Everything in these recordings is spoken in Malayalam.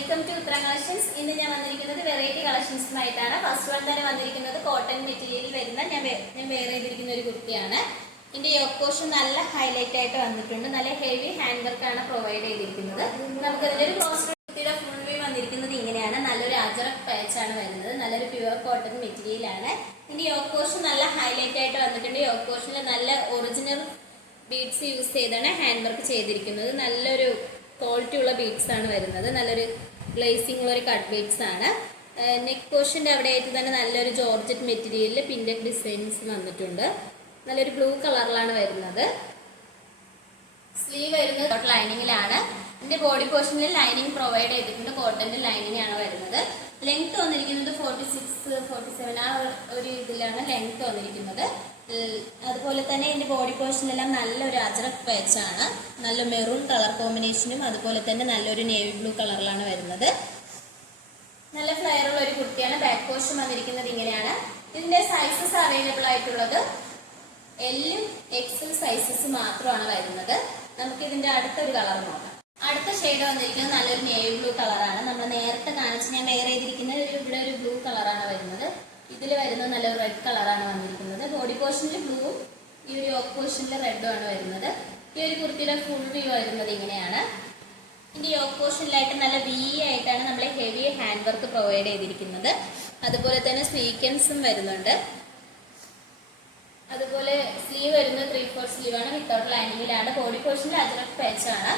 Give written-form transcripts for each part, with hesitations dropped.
Welcome to Uttara collections. ഇന്ന് ഞാൻ വന്നിരിക്കുന്നത് വെറൈറ്റി കളക്ഷൻസുമായിട്ടാണ്. ഫസ്റ്റ് വൺ തന്നെ വന്നിരിക്കുന്നത് കോട്ടൺ മെറ്റീരിയലിൽ വരുന്ന ഞാൻ വെയർ ചെയ്തിരിക്കുന്ന ഒരു കുർത്തിയാണ്. ഇതിന്റെ യോക്ക് പോർഷൻ നല്ല ഹൈലൈറ്റ് ആയിട്ട് വന്നിട്ടുണ്ട്. നല്ല ഹെവി ഹാൻഡ് വർക്കാണ് പ്രൊവൈഡ് ചെയ്തിരിക്കുന്നത്. നമുക്ക് ഇതിന്റെ ഒരു ക്ലോസ് കുർത്തിയുടെ ഫുൾ വ്യൂ വന്നിരിക്കുന്നത് ഇങ്ങനെയാണ്. നല്ലൊരു അജറക് പാച്ചാണ് വരുന്നത്. നല്ലൊരു പ്യുവർ കോട്ടൺ മെറ്റീരിയലാണ്. ഇതിന്റെ യോക്ക് പോർഷൻ നല്ല ഹൈലൈറ്റ് ആയിട്ട് വന്നിട്ടുണ്ട്. യോക്ക് പോർഷനിൽ നല്ല ഒറിജിനൽ ബീഡ്സ് യൂസ് ചെയ്താണ് ഹാൻഡ് വർക്ക് ചെയ്തിരിക്കുന്നത്. നല്ലൊരു ക്വാളിറ്റി ഉള്ള ബീഡ്സ് ആണ് വരുന്നത്. നല്ലൊരു ഗ്ലേസിംഗ് ഉള്ള ഒരു കട്ട് ബീഡ്സ് ആണ്. നെക്ക് പോർഷൻ്റെ അവിടെ ആയിട്ട് തന്നെ നല്ലൊരു ജോർജറ്റ് മെറ്റീരിയലിൽ പിൻഡഡ് ഡിസൈൻസ് വന്നിട്ടുണ്ട്. നല്ലൊരു ബ്ലൂ കളറിലാണ് വരുന്നത്. സ്ലീവ് വരുന്നത് ലൈനിങ്ങിലാണ്. ഇതിന്റെ ബോഡി പോർഷനിൽ ലൈനിങ് പ്രൊവൈഡ് ചെയ്തിട്ടുണ്ട്. കോട്ടന്റെ ലൈനിങ് ആണ് വരുന്നത്. ലെങ്ത് വന്നിരിക്കുന്നത് 46-47 ആ ഒരു ഇതിലാണ് ലെങ്ത് വന്നിരിക്കുന്നത്. അതുപോലെ തന്നെ ഇതിന്റെ ബോഡി പോർഷനെല്ലാം നല്ലൊരു അജറക് പാച്ചാണ്. നല്ല മെറൂൺ കളർ കോമ്പിനേഷനും അതുപോലെ തന്നെ നല്ലൊരു നേവി ബ്ലൂ കളറിലാണ് വരുന്നത്. നല്ല ഫ്ലെയർ ഉള്ള ഒരു കുർത്തിയാണ്. ബാക്ക് പോർഷൻ വന്നിരിക്കുന്നത് ഇങ്ങനെയാണ്. ഇതിന്റെ സൈസസ് അവൈലബിൾ ആയിട്ടുള്ളത് എല്ലും എക്സൽ സൈസസ് മാത്രമാണ് വരുന്നത്. നമുക്ക് ഇതിന്റെ അടുത്തൊരു കളർ നോക്കാം. അടുത്ത ഷെയ്ഡ് വന്നിരിക്കുന്നത് നല്ലൊരു നേവി ബ്ലൂ കളറാണ്. നമ്മൾ നേരത്തെ കാണിച്ച് ഞാൻ വെയർ ചെയ്തിരിക്കുന്ന ഇവിടെ ഒരു ബ്ലൂ കളറാണ് വരുന്നത്. ഇതിൽ വരുന്നത് നല്ലൊരു റെഡ് കളറാണ് വന്നിരിക്കുന്നത്. ബോഡി പോർഷനിൽ ബ്ലൂവും ഈ ഒരു യോക്ക് പോർഷനിൽ റെഡും ആണ് വരുന്നത്. ഈ ഒരു കുർത്തിയുടെ ഫുൾ വ്യൂ വരുന്നത് ഇങ്ങനെയാണ്. ഇതിന്റെ യോക്ക് പോർഷനിലായിട്ട് നല്ല വി ആയിട്ടാണ് നമ്മൾ ഹെവി ഹാൻഡ് വർക്ക് പ്രൊവൈഡ് ചെയ്തിരിക്കുന്നത്. അതുപോലെ തന്നെ സ്വീക്കൻസും വരുന്നുണ്ട്. അതുപോലെ സ്ലീവ് വരുന്നത് 3/4 സ്ലീവാണ്. വിത്തൗട്ട് ലൈനിങ്ങിലാണ്. ബോഡി പോർഷനിൽ അജറക് പാച്ചാണ്.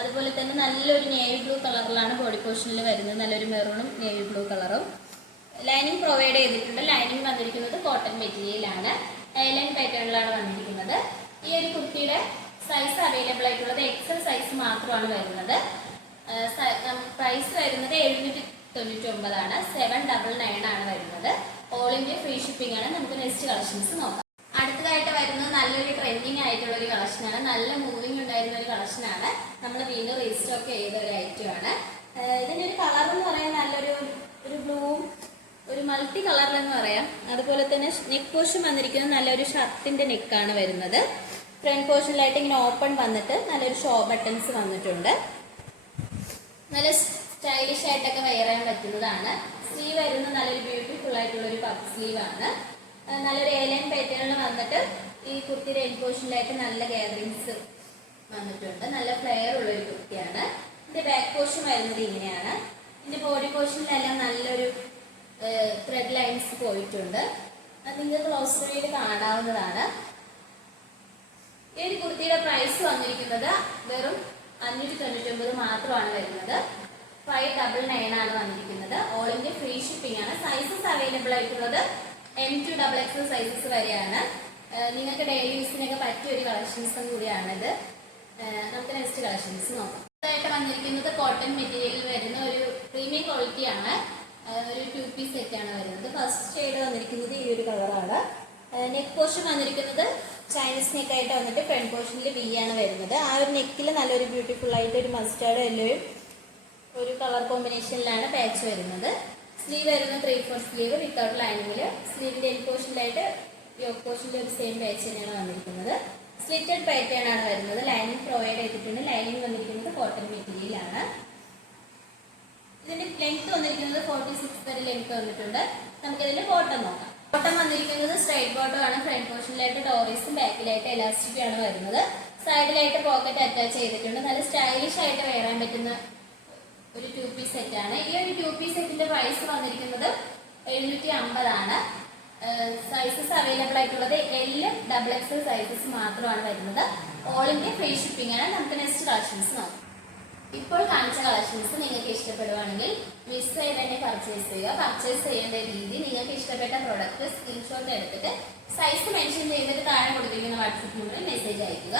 അതുപോലെ തന്നെ നല്ലൊരു നേവി ബ്ലൂ കളറിലാണ് ബോഡി പോർഷനിൽ വരുന്നത്. നല്ലൊരു മെറൂണും നേവി ബ്ലൂ കളറും. ലൈനിങ് പ്രൊവൈഡ് ചെയ്തിട്ടുണ്ട്. ലൈനിങ് വന്നിരിക്കുന്നത് കോട്ടൺ മെറ്റീരിയലാണ്. ലൈൻ പാറ്റേണിലാണ് വന്നിരിക്കുന്നത്. ഈ ഒരു കുർത്തിയുടെ സൈസ് അവൈലബിൾ ആയിട്ടുള്ളത് എക്സൽ സൈസ് മാത്രമാണ് വരുന്നത്. പ്രൈസ് വരുന്നത് 799 ആണ്. 799 ആണ് വരുന്നത്. ഓൾ ഇന്ത്യ ഫ്രീ ഷിപ്പിംഗ് ആണ്. നമുക്ക് നെക്സ്റ്റ് കളക്ഷൻസ് നോക്കാം. അടുത്തതായിട്ട് വരുന്നത് നല്ലൊരു ട്രെൻഡിങ് ആയിട്ടുള്ള ഒരു കളക്ഷനാണ്. നല്ല മൂവിങ് ഉണ്ടായിരുന്ന ഒരു കളക്ഷനാണ്. നമ്മൾ വീണ്ടും റീസ്റ്റോക്ക് ചെയ്ത ഒരു ഐറ്റമാണ്. ഇതിന്റെ ഒരു കളർ എന്ന് പറയാൻ നല്ലൊരു ബ്ലൂവും ഒരു മൾട്ടി കളറിലെന്ന് പറയാം. അതുപോലെ തന്നെ നെക്ക് പോർഷൻ വന്നിരിക്കുന്നത് നല്ലൊരു ഷർട്ടിന്റെ നെക്കാണ് വരുന്നത്. ഫ്രണ്ട് പോർഷനിലായിട്ട് ഇങ്ങനെ ഓപ്പൺ വന്നിട്ട് നല്ലൊരു ഷോ ബട്ടൺസ് വന്നിട്ടുണ്ട്. നല്ല സ്റ്റൈലിഷ് ആയിട്ടൊക്കെ വെയർ ചെയ്യാൻ പറ്റുന്നതാണ്. സ്ലീവ് വരുന്നത് നല്ലൊരു ബ്യൂട്ടിഫുൾ ആയിട്ടുള്ള ഒരു പഫ് സ്ലീവ് ആണ്. നല്ലൊരു ഏലൈൻ പാറ്റേണിൽ വന്നിട്ട് ഈ കുർത്തിയുടെ എൻഡ് പോർഷനിലായിട്ട് നല്ല ഗാദറിങ്സ് വന്നിട്ടുണ്ട്. നല്ല ഫ്ലെയർ ഉള്ള ഒരു കുർത്തിയാണ്. ഇതിന്റെ ബാക്ക് പോർഷൻ വരുന്നത് ഇങ്ങനെയാണ്. ഇതിന്റെ ബോഡി പോർഷനിലെല്ലാം നല്ലൊരു ത്രെഡ് ലൈൻസ് പോയിട്ടുണ്ട്. അത് നിങ്ങൾക്ക് ക്ലോസ് വ്യൂയിൽ കാണാവുന്നതാണ്. ഈ ഒരു കുർത്തിയുടെ പ്രൈസ് വന്നിരിക്കുന്നത് വെറും 599 മാത്രമാണ് വരുന്നത്. 599 ആണ് വന്നിരിക്കുന്നത്. ഓൾ ഇന്ത്യ ഫ്രീ ഷിപ്പിംഗ് ആണ്. സൈസസ് അവൈലബിൾ ആയിട്ടുള്ളത് M to XXL സൈസസ് വരെയാണ്. നിങ്ങൾക്ക് ഡെയിലി യൂസിനൊക്കെ പറ്റിയ ഒരു കളക്ഷൻസും കൂടിയാണിത്. നമുക്ക് നെക്സ്റ്റ് കളക്ഷൻസ് നോക്കാം. ഇതായിട്ട് വന്നിരിക്കുന്നത് കോട്ടൺ മെറ്റീരിയലിൽ വരുന്ന ഒരു പ്രീമിയം ക്വാളിറ്റി ആണ്. ഒരു 2 പീസ് സെറ്റ് ആണ് വരുന്നത്. ഫസ്റ്റ് ഷെയ്ഡ് വന്നിരിക്കുന്നത് ഈ ഒരു കളറാണ്. നെക്ക് പോർഷൻ വന്നിരിക്കുന്നത് ചൈനീസ് നെക്ക് ആയിട്ട് വന്നിട്ട് ഫ്രണ്ട് പോർഷനിൽ വി ആണ് വരുന്നത്. ആ ഒരു നെക്കിൽ നല്ലൊരു ബ്യൂട്ടിഫുൾ ആയിട്ട് ഒരു മസ്റ്റാർഡ് യെല്ലോയും ഒരു കളർ കോമ്പിനേഷനിലാണ് പാച്ച് വരുന്നത്. സ്ലീവ് വരുന്നത് 3/4 സ്ലീവ് വിത്തൗട്ട് ലൈനിങ്ങിൽ. സ്ലീവിന്റെ എൻഡ് പോർഷനിലായിട്ട് യോക്ക് പോർഷനിൽ ഒരു സെയിം പാച്ച് തന്നെയാണ് വന്നിരിക്കുന്നത്. സ്ലിറ്റഡ് പാറ്റേൺ ആണ് വരുന്നത്. ലൈനിങ് പ്രൊവൈഡ് ചെയ്തിട്ടുണ്ട്. ലൈനിങ് വന്നിരിക്കുന്നത് കോട്ടൺ മെറ്റീരിയൽ ആണ്. ഇതിന്റെ ലെങ്ത് വന്നിരിക്കുന്നത് 46 വരെ ലെങ്ത് വന്നിട്ടുണ്ട്. നമുക്ക് ഇതിന്റെ ബോട്ടം നോക്കാം. ബോട്ടം വന്നിരിക്കുന്നത് സ്ട്രൈറ്റ് ബോട്ടം ആണ്. ഫ്രണ്ട് പോർഷനിലായിട്ട് ഡോറീസും ബാക്കിലായിട്ട് എലാസ്റ്റിക് ആണ് വരുന്നത്. സൈഡിലായിട്ട് പോക്കറ്റ് അറ്റാച്ച് ചെയ്തിട്ടുണ്ട്. നല്ല സ്റ്റൈലിഷ് ആയിട്ട് വെയർ ചെയ്യാൻ പറ്റുന്ന ഒരു 2 പീസ് സെറ്റ് ആണ്. ഈ ഒരു 2 പീസ് സെറ്റിന്റെ പ്രൈസ് വന്നിരിക്കുന്നത് 750 ആണ്. സൈസസ് അവൈലബിൾ ആയിട്ടുള്ളത് എല്ലും XXL സൈസസ് മാത്രമാണ് വരുന്നത്. ഓൾ ഇന്ത്യ ഫ്രീ ഷിപ്പിംഗ് ആണ്. നമുക്ക് നെക്സ്റ്റ് കളക്ഷൻസ് നോക്കാം. ഇപ്പോൾ കാണിച്ച കളക്ഷൻസ് നിങ്ങൾക്ക് ഇഷ്ടപ്പെടുവാണെങ്കിൽ മിസ് ചെയ്ത് തന്നെ പർച്ചേസ് ചെയ്യുക. പർച്ചേസ് ചെയ്യേണ്ട രീതി നിങ്ങൾക്ക് ഇഷ്ടപ്പെട്ട പ്രോഡക്റ്റ് സ്ക്രീൻഷോട്ട് എടുത്തിട്ട് സൈസ് മെൻഷൻ ചെയ്തിട്ട് താഴെ കൊടുത്തിരിക്കുന്ന വാട്സപ്പ് നമ്പറിൽ മെസ്സേജ് അയക്കുക.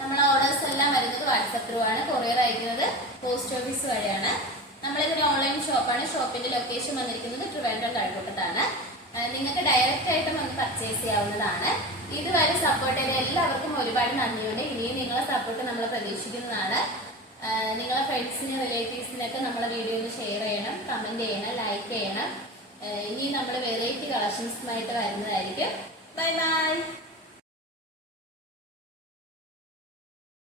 നമ്മളെ ഓർഡേഴ്സ് എല്ലാം വരുന്നത് വാട്സപ്പ് ത്രൂ ആണ്. കൊറിയർ അയക്കുന്നത് പോസ്റ്റ് ഓഫീസ് വഴിയാണ്. നമ്മളിതൊരു ഓൺലൈൻ ഷോപ്പാണ്. ഷോപ്പിന്റെ ലൊക്കേഷൻ വന്നിരിക്കുന്നത് ട്രിവാൻഡ്രം കഴക്കൂട്ടത്താണ്. നിങ്ങൾക്ക് ഡയറക്റ്റ് ആയിട്ടും വന്ന് പർച്ചേസ് ചെയ്യാവുന്നതാണ്. ഇതുവരെ സപ്പോർട്ട് ചെയ്ത എല്ലാവർക്കും ഒരുപാട് നന്ദിയുണ്ട്. ഇനിയും നിങ്ങളെ സപ്പോർട്ട് നമ്മൾ പ്രതീക്ഷിക്കുന്നതാണ്. നിങ്ങളെ ഫ്രണ്ട്സിനും റിലേറ്റീവ്സിനൊക്കെ നമ്മളെ വീഡിയോ ഒന്ന് ഷെയർ ചെയ്യണം, കമന്റ് ചെയ്യണം, ലൈക്ക് ചെയ്യണം. ഇനി നമ്മൾ വെറൈറ്റി കളക്ഷൻസുമായിട്ട് വരുന്നതായിരിക്കും. Bye bye.